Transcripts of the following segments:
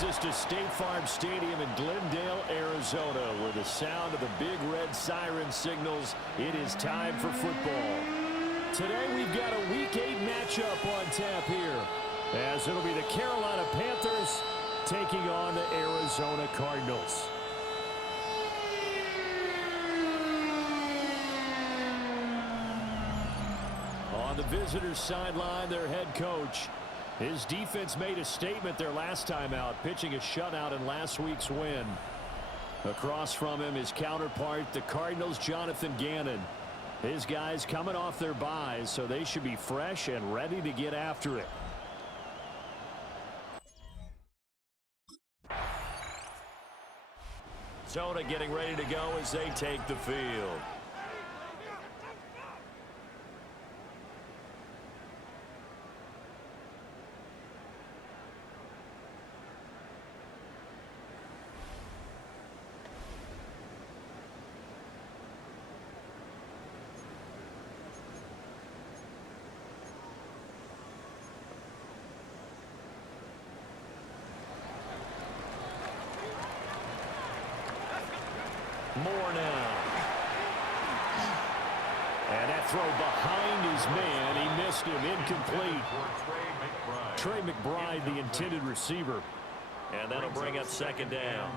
Brings us to State Farm Stadium in Glendale, Arizona, where the sound of the big red siren signals it is time for football. Today we've got a Week 8 matchup on tap here, as it'll be the Carolina Panthers taking on the Arizona Cardinals. On the visitors' sideline, their head coach. His defense made a statement their last time out, pitching a shutout in last week's win. Across from him, his counterpart, the Cardinals' Jonathan Gannon. His guys coming off their byes, so they should be fresh and ready to get after it. Arizona getting ready to go as they take the field. More now. And that throw behind his man. He missed him. Incomplete. Trey McBride, the intended receiver. And that'll bring up second down.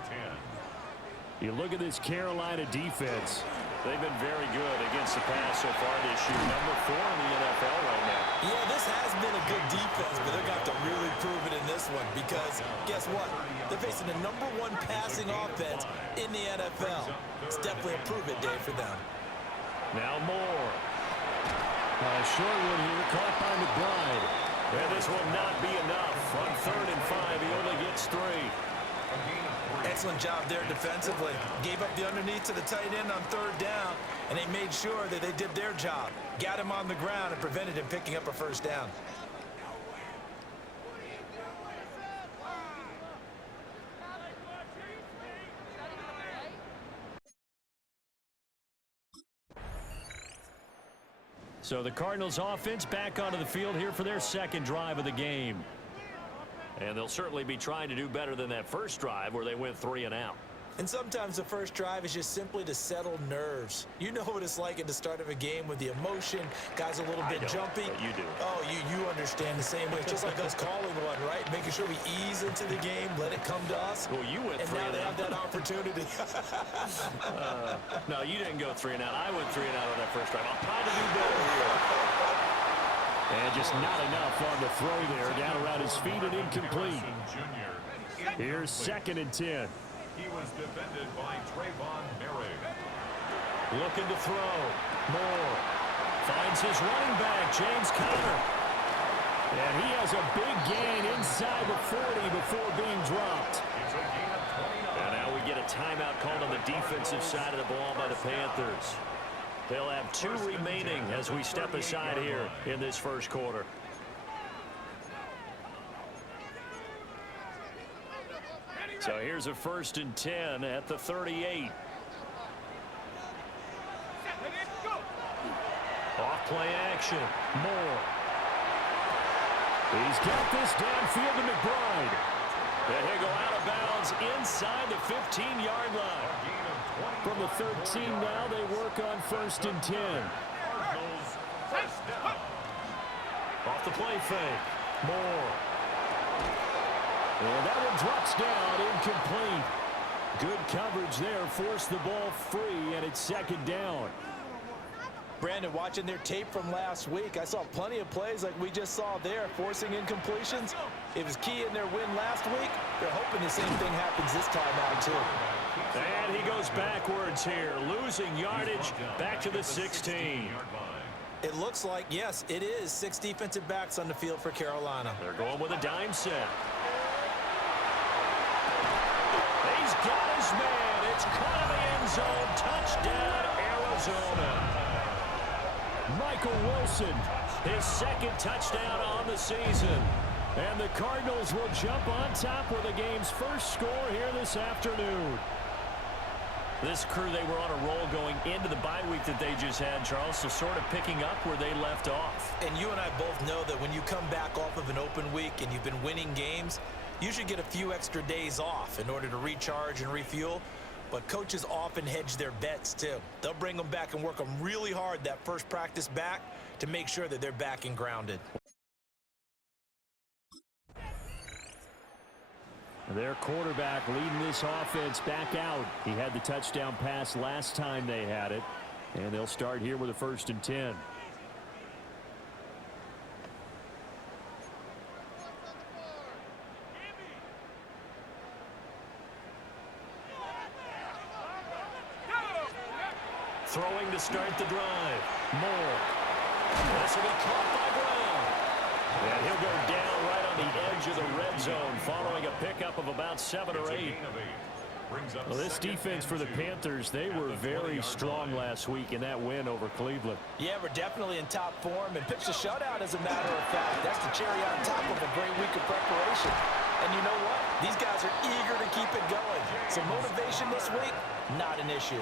You look at this Carolina defense. They've been very good against the pass so far this year. Number 4 in the NFL right now. Yeah, this has been a good defense, but they're going to have to really prove it in this one because guess what? They're facing the number 1 passing offense in the NFL. It's definitely a prove-it day for them. Now Moore. Short one here, caught by McBride. And this will not be enough. On 3rd and 5, he only gets 3. Excellent job there defensively. Gave up the underneath to the tight end on 3rd down, and they made sure that they did their job. Got him on the ground and prevented him picking up a first down. So the Cardinals offense back onto the field here for their second drive of the game. And they'll certainly be trying to do better than that first drive where they went 3 and out. And sometimes the first drive is just simply to settle nerves. You know what it's like at the start of a game with the emotion. Guys a little bit jumpy. But you do. Oh, you understand the same way. Just like us calling one, right? Making sure we ease into the game, let it come to us. Well, you went 3 and out. And now they have that opportunity. No, you didn't go 3 and out. I went 3 and out on that first drive. I'll try to do better here. And just not enough on the throw there. Down around his feet and incomplete. Here's 2nd and 10. He was defended by Trayvon Merrick. Looking to throw. Moore finds his running back, James Conner. And he has a big gain inside the 40 before being dropped. And now we get a timeout called on the defensive side of the ball by the Panthers. They'll have 2 remaining as we step aside here in this first quarter. So here's a 1st and 10 at the 38. Off play action. Moore. He's got this downfield to McBride. And he'll go out of bounds inside the 15-yard line. From the 13 now, they work on 1st and 10. Off the play fake. Moore. And that one drops down, incomplete. Good coverage there, forced the ball free, and it's 2nd down. Brandon, watching their tape from last week, I saw plenty of plays like we just saw there, forcing incompletions. It was key in their win last week. They're hoping the same thing happens this time out, too. And he goes backwards here, losing yardage back to the 16. It looks like, yes, it is 6 defensive backs on the field for Carolina. They're going with a dime set. He's got his man. It's caught in the end zone. Touchdown, Arizona. Michael Wilson, his 2nd touchdown on the season. And the Cardinals will jump on top with the game's first score here this afternoon. This crew, they were on a roll going into the bye week that they just had, Charles, so sort of picking up where they left off. And you and I both know that when you come back off of an open week and you've been winning games, usually get a few extra days off in order to recharge and refuel. But coaches often hedge their bets, too. They'll bring them back and work them really hard that first practice back to make sure that they're back and grounded. Their quarterback leading this offense back out. He had the touchdown pass last time they had it. And they'll start here with a 1st and 10. Throwing to start the drive. Moore. This will be caught by Brown. And he'll go down right on the edge of the red zone following a pickup of about 7 or 8. Well, this defense for the Panthers, they were very strong last week in that win over Cleveland. Yeah, we're definitely in top form and pitched a shutout, as a matter of fact. That's the cherry on top of a great week of preparation. And you know what? These guys are eager to keep it going. So motivation this week, not an issue.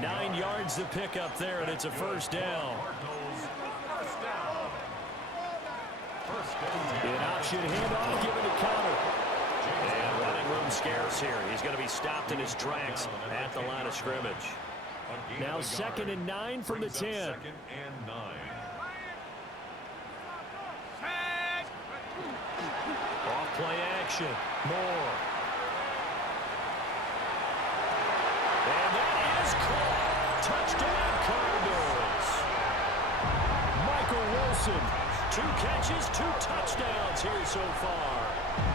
9 yards to pick up there, and it's a 1st down. An option handoff, given to counter. And running room scarce here. He's going to be stopped in his tracks at the line of scrimmage. Now 2nd and 9 from the 10. 2nd and 9. Off play action. Moore. And that is caught. Touchdown Cardinals. Michael Wilson. 2 catches, 2 touchdowns here so far.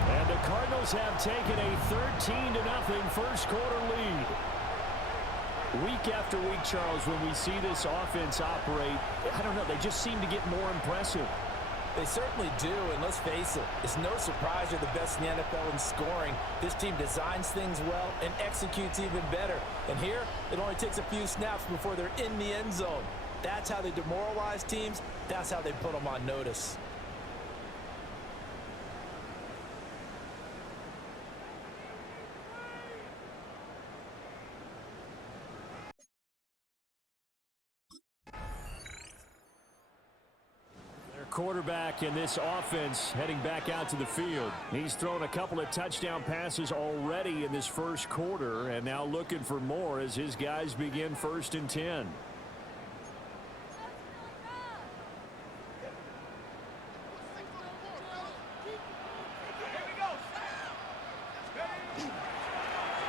And the Cardinals have taken a 13-0 first quarter lead. Week after week, Charles, when we see this offense operate, I don't know, they just seem to get more impressive. They certainly do, and let's face it, it's no surprise they're the best in the NFL in scoring. This team designs things well and executes even better. And here, it only takes a few snaps before they're in the end zone. That's how they demoralize teams. That's how they put them on notice. Their quarterback in this offense heading back out to the field. He's thrown a couple of touchdown passes already in this first quarter, and now looking for more as his guys begin 1st and 10.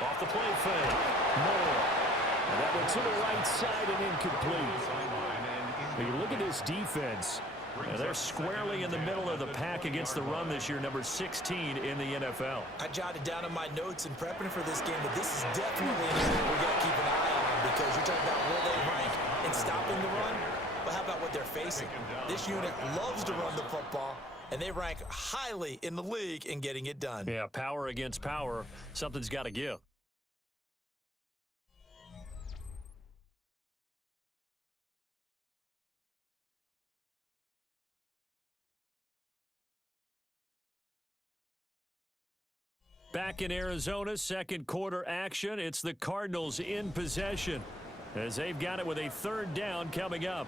Off the play fake. Moore. And that one to the right side and incomplete. But you look at this defense. They're squarely in the middle of the pack against the run this year, number 16 in the NFL. I jotted down in my notes in prepping for this game, but this is definitely an area we're going to keep an eye on, because you're talking about where they rank in stopping the run. But how about what they're facing? This unit loves to run the football, and they rank highly in the league in getting it done. Yeah, power against power. Something's got to give. Back in Arizona, second quarter action. It's the Cardinals in possession as they've got it with a 3rd down coming up.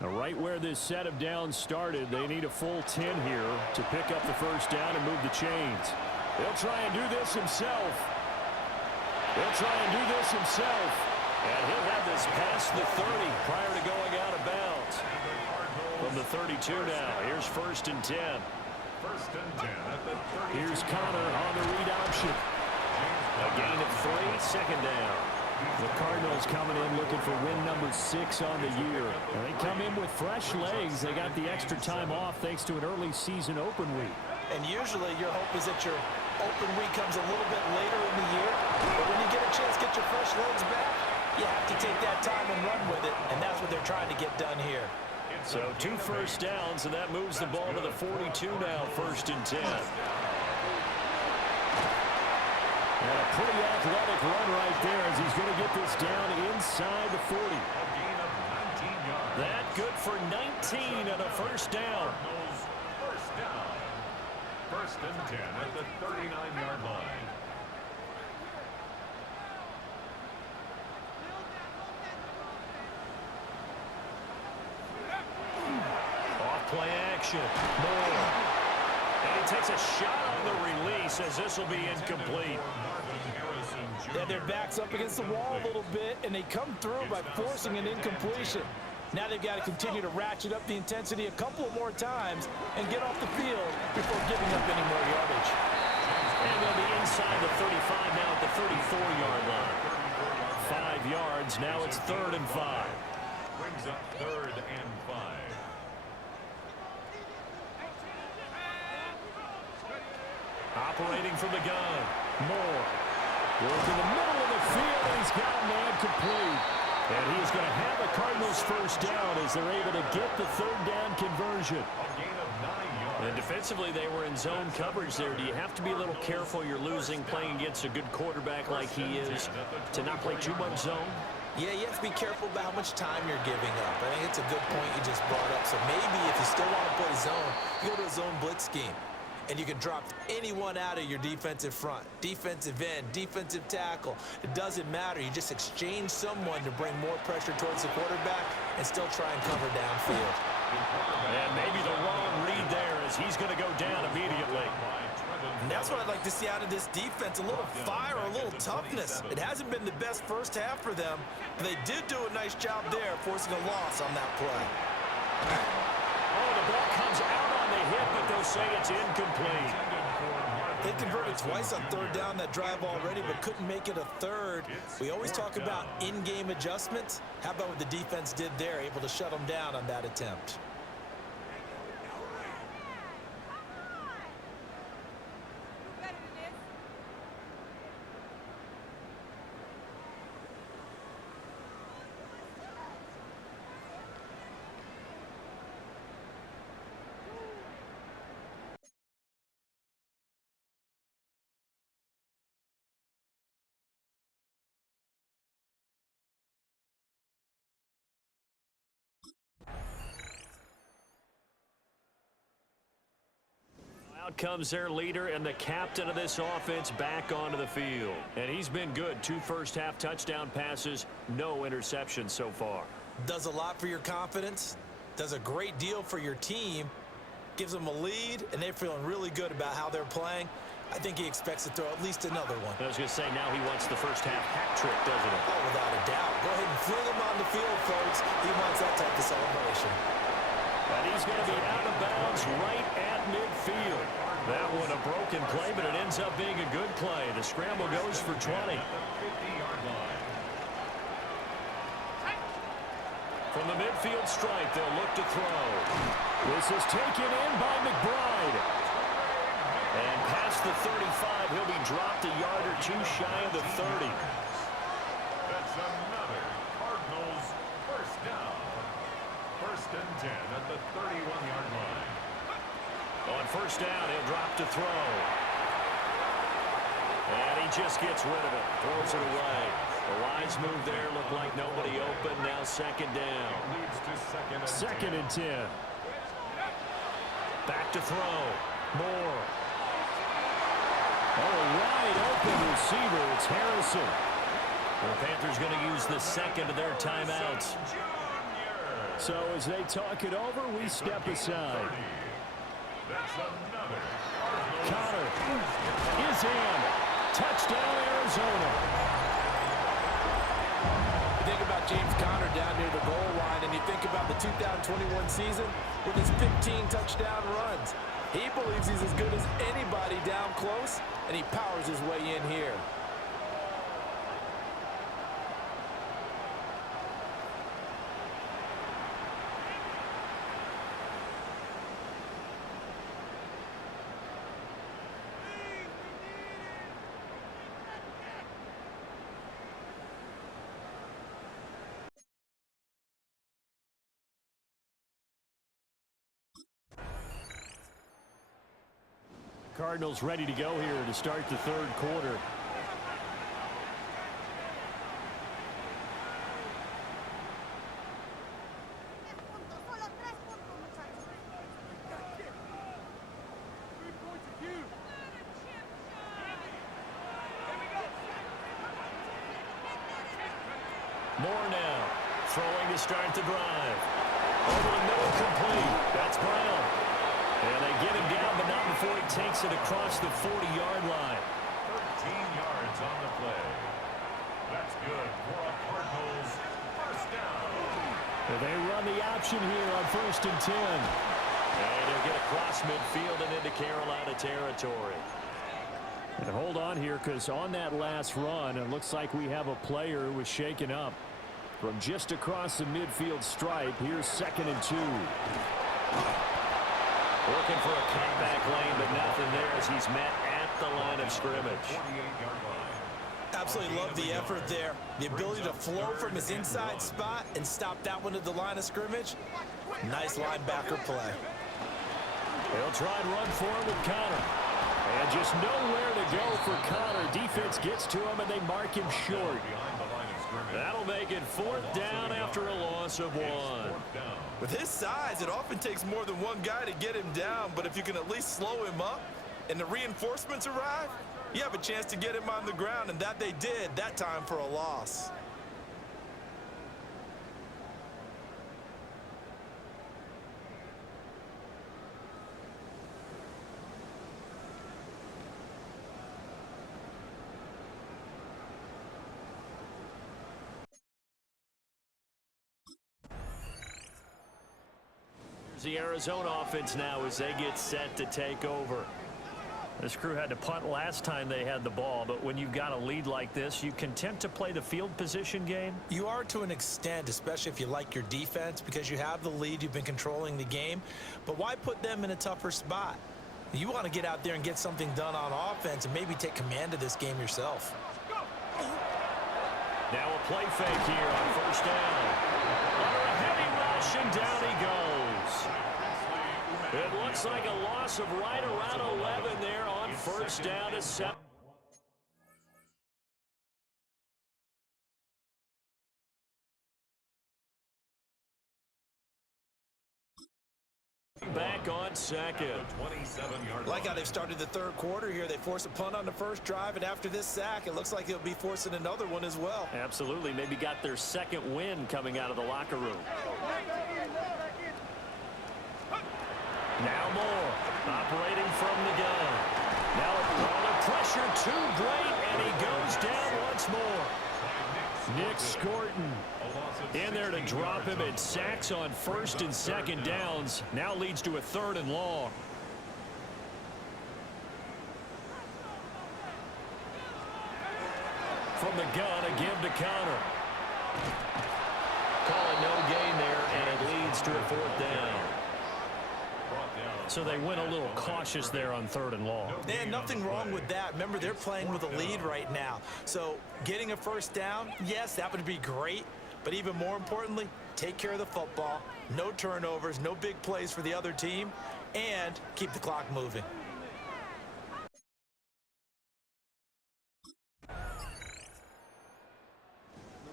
Now, right where this set of downs started, they need a full 10 here to pick up the 1st down and move the chains. They'll try and do this himself. And he'll have this past the 30 prior to going out of bounds. From the 32 now, here's 1st and 10. 1st and 10 at the 32. Here's Connor on the read option. A gain of 3, 2nd down. The Cardinals coming in looking for win number 6 on the year. And they come in with fresh legs. They got the extra time off thanks to an early season open week. And usually your hope is that your open week comes a little bit later in the year. But when you get a chance to get your fresh legs back, you have to take that time and run with it. And that's what they're trying to get done here. So 2 1st downs, and that moves the ball to the 42 now, 1st and 10. And a pretty athletic run right there as he's going to get this down inside the 40. A gain of 19 yards. That good for 19 and a 1st down. Cardinals 1st down. 1st and 10 at the 39-yard line. Off play action. Moore. And he takes a shot on the release as this will be incomplete. Yeah, their back's up against the wall a little bit, and they come through by forcing an incompletion. Now they've got to continue to ratchet up the intensity a couple more times and get off the field before giving up any more yardage. And they'll be inside the 35 now at the 34-yard line. 5 yards. Now it's 3rd and 5. Brings up 3rd and 5. Operating from the gun. Moore. Goes to the middle of the field, and he's got a man complete. And he's going to have a Cardinals first down as they're able to get the 3rd down conversion. A gain of 9 yards. And defensively, they were in zone coverage there. Do you have to be a little careful? You're losing playing against a good quarterback like he is to not play too much zone? Yeah, you have to be careful about how much time you're giving up. I think it's a good point you just brought up. So maybe if you still want to play zone, you go to a zone blitz scheme. And you can drop anyone out of your defensive front, defensive end, defensive tackle. It doesn't matter. You just exchange someone to bring more pressure towards the quarterback and still try and cover downfield. And maybe the wrong read there as he's going to go down immediately. And that's what I'd like to see out of this defense, a little fire, a little toughness. It hasn't been the best first half for them, but they did do a nice job there forcing a loss on that play. Oh, the ball comes out on the hit, but they'll say it's incomplete. They converted twice on 3rd down that drive already, but couldn't make it a 3rd. We always talk about in-game adjustments. How about what the defense did there, able to shut them down on that attempt? Out comes their leader and the captain of this offense back onto the field. And he's been good. 2 first-half touchdown passes, no interceptions so far. Does a lot for your confidence, does a great deal for your team, gives them a lead, and they're feeling really good about how they're playing. I think he expects to throw at least another one. I was going to say, now he wants the first-half hat trick, doesn't he? Oh, without a doubt. Go ahead and fling him on the field, folks. He wants that type of celebration. And he's going to be out of bounds right at midfield. That one a broken play, but it ends up being a good play. The scramble goes for 20. From the midfield stripe, they'll look to throw. This is taken in by McBride. And past the 35, he'll be dropped a yard or two shy of the 30. That's another Cardinals first down. 1st and 10 at the 31-yard line. On first down, he'll drop to throw. And he just gets rid of it. Throws it away. The lines move there. Look like nobody open. Now 2nd down. Leads to 2nd and 10. Back to throw. Moore. Oh, wide open receiver. It's Harrison. The Panthers going to use the 2nd of their timeouts. So as they talk it over, we step aside. That's another Connor is in. Touchdown, Arizona. You think about James Conner down near the goal line, and you think about the 2021 season with his 15 touchdown runs. He believes he's as good as anybody down close, and he powers his way in here. Cardinals ready to go here to start the 3rd quarter. Moore now throwing to start the drive. Over the middle, complete. That's Brown. And they get him down, but not before he takes it across the 40-yard line. 13 yards on the play. That's good for a Cardinals first down. And they run the option here on 1st and 10. And he'll get across midfield and into Carolina territory. And hold on here, because on that last run, it looks like we have a player who was shaken up. From just across the midfield stripe, here's 2nd and 2. Looking for a cutback lane, but nothing there as he's met at the line of scrimmage. Absolutely love the effort there. The ability to flow from his inside spot and stop that one at the line of scrimmage. Nice linebacker play. They'll try and run forward with Connor. And just nowhere to go for Connor. Defense gets to him, and they mark him short. That'll make it 4th down after a loss of 1. With his size, it often takes more than one guy to get him down, but if you can at least slow him up and the reinforcements arrive, you have a chance to get him on the ground, and that they did that time for a loss. The Arizona offense now as they get set to take over. This crew had to punt last time they had the ball, but when you've got a lead like this, you content to play the field position game? You are to an extent, especially if you like your defense, because you have the lead, you've been controlling the game. But why put them in a tougher spot? You want to get out there and get something done on offense and maybe take command of this game yourself. Now a play fake here on 1st down. Under a heavy rush, and down he goes. It looks like a loss of right around 11 there on 1st down to 7. Back on 2nd. Like how they've started the 3rd quarter here. They force a punt on the 1st drive, and after this sack, it looks like they'll be forcing another one as well. Absolutely. Maybe got their 2nd win coming out of the locker room. Now Moore, operating from the gun. Now the pressure too great, and he goes down once more. Nick Scorton in there to drop him, and sacks on 1st and 2nd downs. Now leads to a 3rd and long. From the gun, a give to Connor. Calling no gain there, and it leads to a 4th down. So they went a little cautious there on 3rd and long. And nothing wrong with that. Remember, they're playing with a lead right now. So getting a 1st down, yes, that would be great. But even more importantly, take care of the football. No turnovers, no big plays for the other team, and keep the clock moving.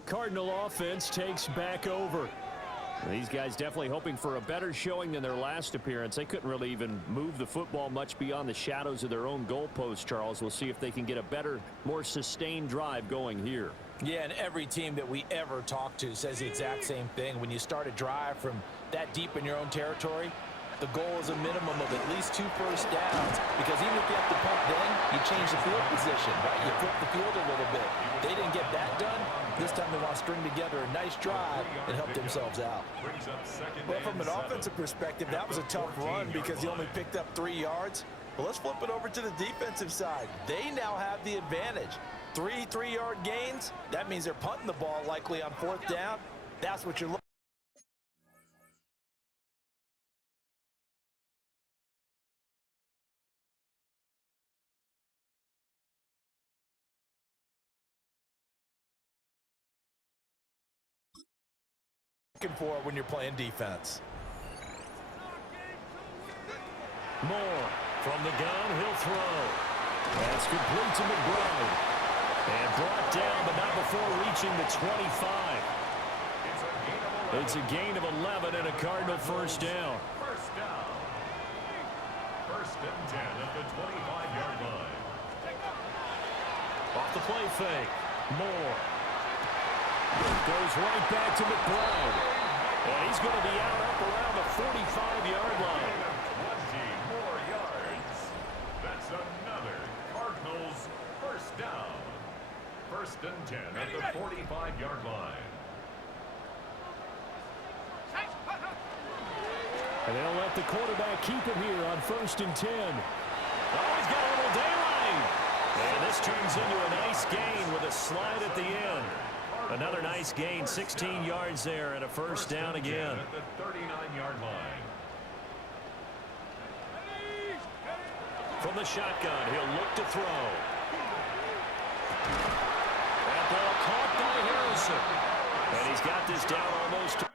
Cardinal offense takes back over. These guys definitely hoping for a better showing than their last appearance. They couldn't really even move the football much beyond the shadows of their own goalpost, Charles. We'll see if they can get a better, more sustained drive going here. Yeah, and every team that we ever talk to says the exact same thing. When you start a drive from that deep in your own territory, the goal is a minimum of at least 2 first downs, because even if you have to punt then, you change the field position, right? You flip the field a little bit. They didn't get that done. This time they want to string together a nice drive and help themselves out. Well, from an offensive perspective, that was a tough run because he only picked up 3 yards. But let's flip it over to the defensive side. They now have the advantage. 3 3-yard gains. That means they're punting the ball likely on 4th down. That's what you're looking for when you're playing defense. Moore from the gun, he'll throw. That's complete to McBride. And brought down, but not before reaching the 25. It's a gain of 11 and a Cardinal first down. First down. 1st and 10 at the 25-yard line. Off the play fake. Moore. Goes right back to McBride. And he's going to be out up around the 45-yard line. First and 10 at the 45-yard line. And they'll let the quarterback keep it here on first and 10. Oh, he's got a little daylight. And this turns into a nice gain with a slide at the end. Another nice gain, 16 yards there, and a first down again. At the 39-yard line. From the shotgun, he'll look to throw. That ball caught by Harrison. And he's got this down almost to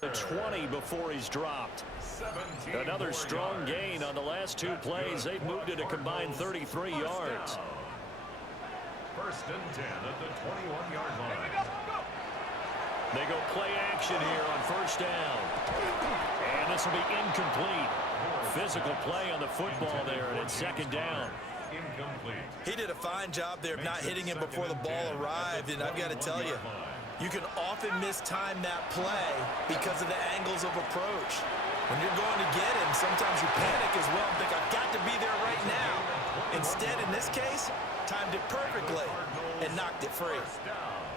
the 20 before he's dropped. Another strong gain on the last two plays. They've moved it a combined 33 yards. First and 10 at the 21-yard line. They go play action here on first down. And this will be incomplete. Physical play on the football there, and it's second down. Incomplete. He did a fine job there of not hitting him before the ball arrived, and I've got to tell you, you can often mistime that play because of the angles of approach. When you're going to get him, sometimes you panic as well and think, I've got to be there right now. Instead, in this case, timed it perfectly and knocked it free.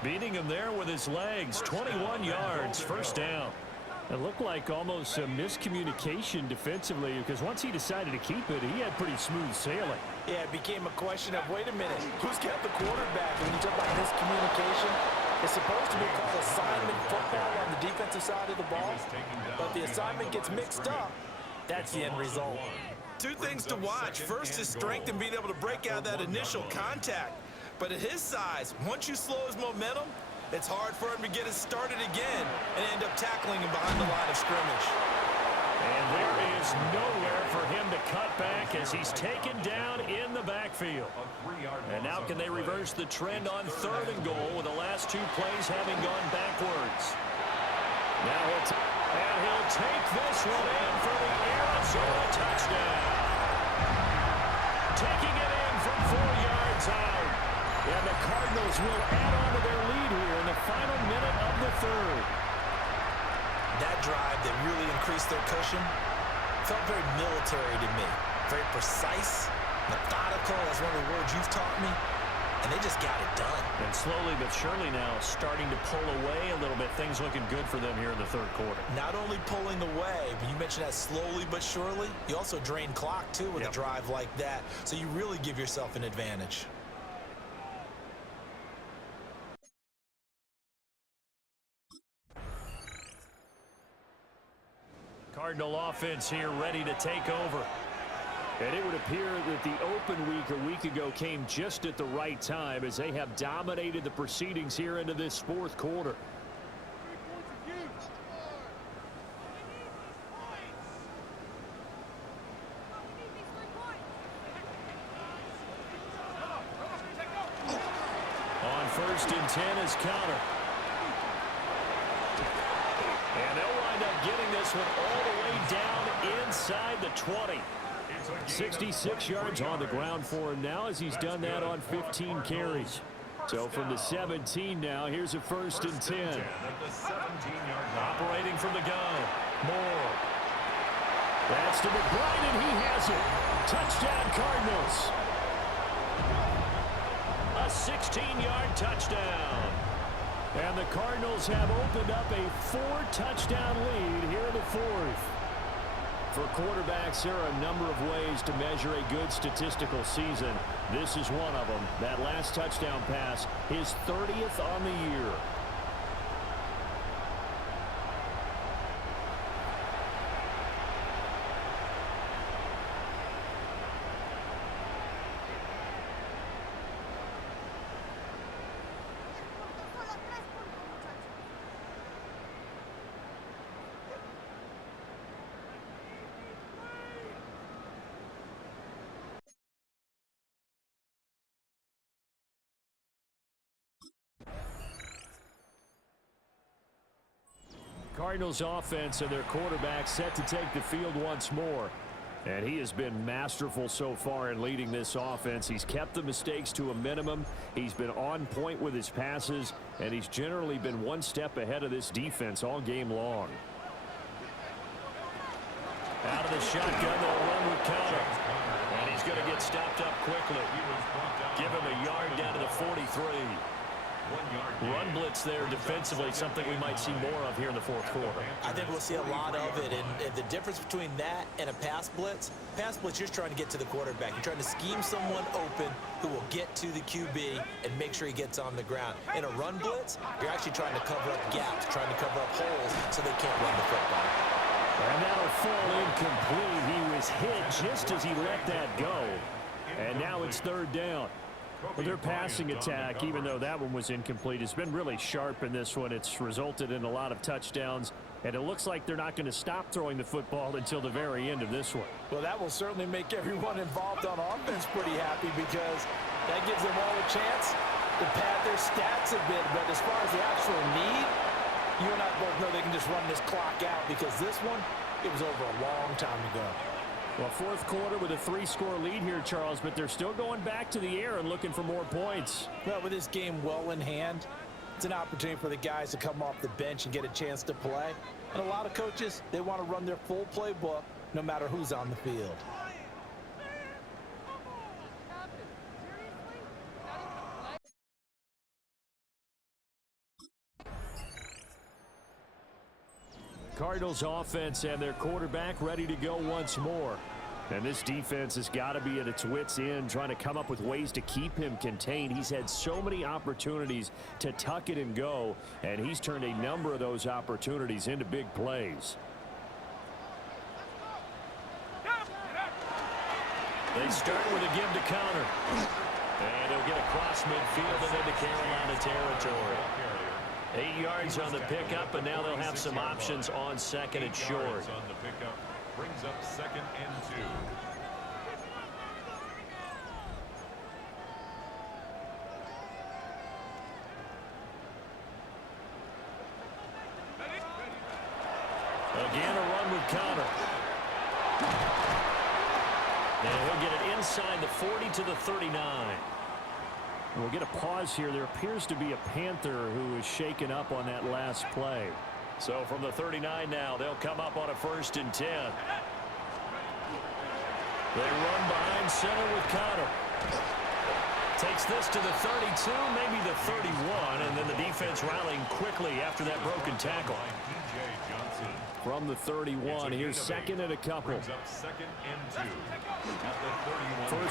Beating him there with his legs, 21 yards, first down. It looked like almost a miscommunication defensively because once he decided to keep it, he had pretty smooth sailing. Yeah, it became a question of, wait a minute, who's got the quarterback? And when you talk about miscommunication, it's supposed to be called assignment football on the defensive side of the ball, but the assignment gets mixed up. That's the end result. Two things to watch. First is strength and being able to break out that initial contact. But at his size, once you slow his momentum, it's hard for him to get it started again and end up tackling him behind the line of scrimmage. And there is nowhere for him to cut back as he's taken down in the backfield. And now can they reverse the trend on third and goal with the last two plays having gone backwards? Now he'll take this one in for the Arizona touchdown. Taking it in from 4 yards out. And the Cardinals will add on to their lead here in the final minute of the third. That drive that really increased their cushion felt very military to me. Very precise, methodical, that's one of the words you've taught me, and they just got it done. And slowly but surely now starting to pull away a little bit. Things looking good for them here in the third quarter. Not only pulling away, but you mentioned that slowly but surely, you also drain clock too with a drive like that, so you really give yourself an advantage. Cardinal offense here ready to take over. And it would appear that the open week a week ago came just at the right time as they have dominated the proceedings here into this fourth quarter. On first and 10 is Connor. And they'll wind up getting this one all the way down inside the 20. 66 yards on the ground for him now as he's done that on 15 carries. So from the 17 now, here's a first and 10. Operating from the gun. Moore. That's to McBride, and he has it. Touchdown, Cardinals. A 16-yard touchdown. And the Cardinals have opened up a 4-touchdown lead here in the fourth. For quarterbacks, there are a number of ways to measure a good statistical season. This is one of them. That last touchdown pass, his 30th on the year. Cardinals offense and their quarterback set to take the field once more. And he has been masterful so far in leading this offense. He's kept the mistakes to a minimum. He's been on point with his passes, and he's generally been one step ahead of this defense all game long. Out of the shotgun, they'll run with Connor. And he's going to get stopped up quickly. Give him a yard down to the 43. Run blitz there defensively, something we might see more of here in the fourth quarter. I think we'll see a lot of it, and the difference between that and a pass blitz, you're trying to get to the quarterback. You're trying to scheme someone open who will get to the QB and make sure he gets on the ground. In a run blitz, you're actually trying to cover up gaps, trying to cover up holes so they can't run the football. And that'll fall incomplete. He was hit just as he let that go. And now it's third down. Well, their passing attack, even though that one was incomplete, has been really sharp in this one. It's resulted in a lot of touchdowns, and it looks like they're not going to stop throwing the football until the very end of this one. Well, that will certainly make everyone involved on offense pretty happy, because that gives them all a chance to pad their stats a bit. But as far as the actual need, you and I both know they can just run this clock out, because this one, it was over a long time ago. Well, fourth quarter with a 3-score lead here, Charles, but they're still going back to the air and looking for more points. Well, with this game well in hand, it's an opportunity for the guys to come off the bench and get a chance to play. And a lot of coaches, they want to run their full playbook no matter who's on the field. Cardinals offense and their quarterback ready to go once more. And this defense has got to be at its wits' end, trying to come up with ways to keep him contained. He's had so many opportunities to tuck it and go, and he's turned a number of those opportunities into big plays. They start with a give to Connor. And he'll get across midfield and into Carolina territory. 8 yards on the pickup, and now they'll have some options on second and short. On the pickup brings up 2nd and 2. Again, a run with Connor. And he'll get it inside the 40 to the 39. We'll get a pause here. There appears to be a Panther who is shaken up on that last play. So from the 39 now, they'll come up on a 1st and 10. They run behind center with Connor. Takes this to the 32, maybe the 31, and then the defense rallying quickly after that broken tackle. From the 31, here's 2nd and a couple. First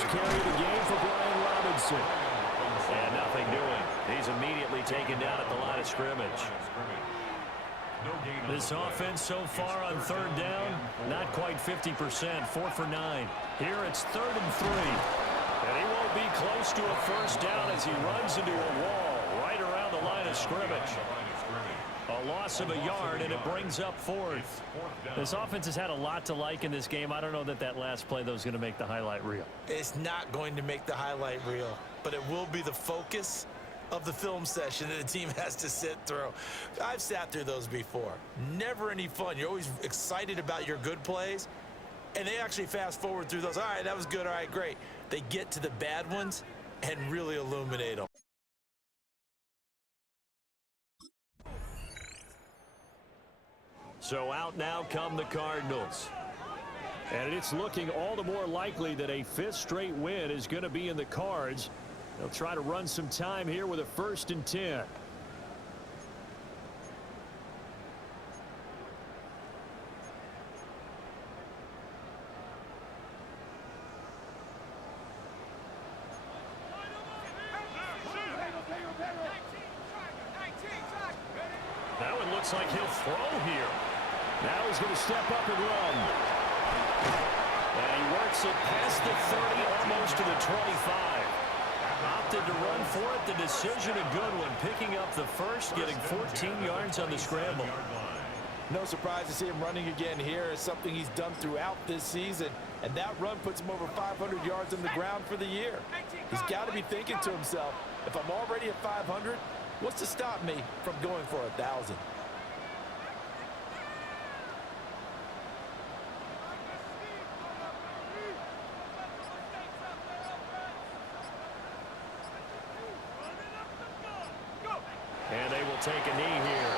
carry of the game for Brian Robinson. And nothing doing. He's immediately taken down at the line of scrimmage. This offense so far on 3rd down, not quite 50%, 4 for 9. Here it's 3rd and 3. And he won't be close to a 1st down as he runs into a wall right around the line of scrimmage. A loss of a yard, and it brings up 4th. This offense has had a lot to like in this game. I don't know that that last play, though, is going to make the highlight reel. It's not going to make the highlight reel, but it will be the focus of the film session that the team has to sit through. I've sat through those before. Never any fun. You're always excited about your good plays, and they actually fast forward through those. All right, that was good. All right, great. They get to the bad ones and really illuminate them. So out now come the Cardinals. And it's looking all the more likely that a 5th straight win is going to be in the cards. They'll try to run some time here with a 1st and 10. That one looks like he'll throw here. Now he's going to step up and run. And he works it past the 30, almost to the 25. Opted to run for it. The decision a good one. Picking up the 1st, getting 14 yards on the scramble. No surprise to see him running again here. It's something he's done throughout this season. And that run puts him over 500 yards on the ground for the year. He's got to be thinking to himself, if I'm already at 500, what's to stop me from going for 1,000? take a knee here.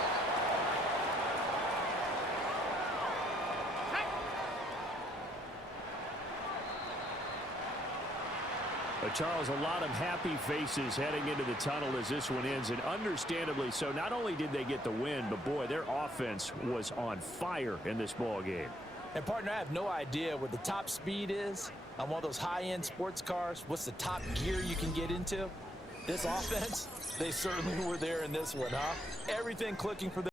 But Charles, a lot of happy faces heading into the tunnel as this one ends, and understandably so. Not only did they get the win, but boy, their offense was on fire in this ball game. And partner, I have no idea what the top speed is on one of those high-end sports cars. What's the top gear you can get into? This offense, they certainly were there in this one, huh? Everything clicking for them.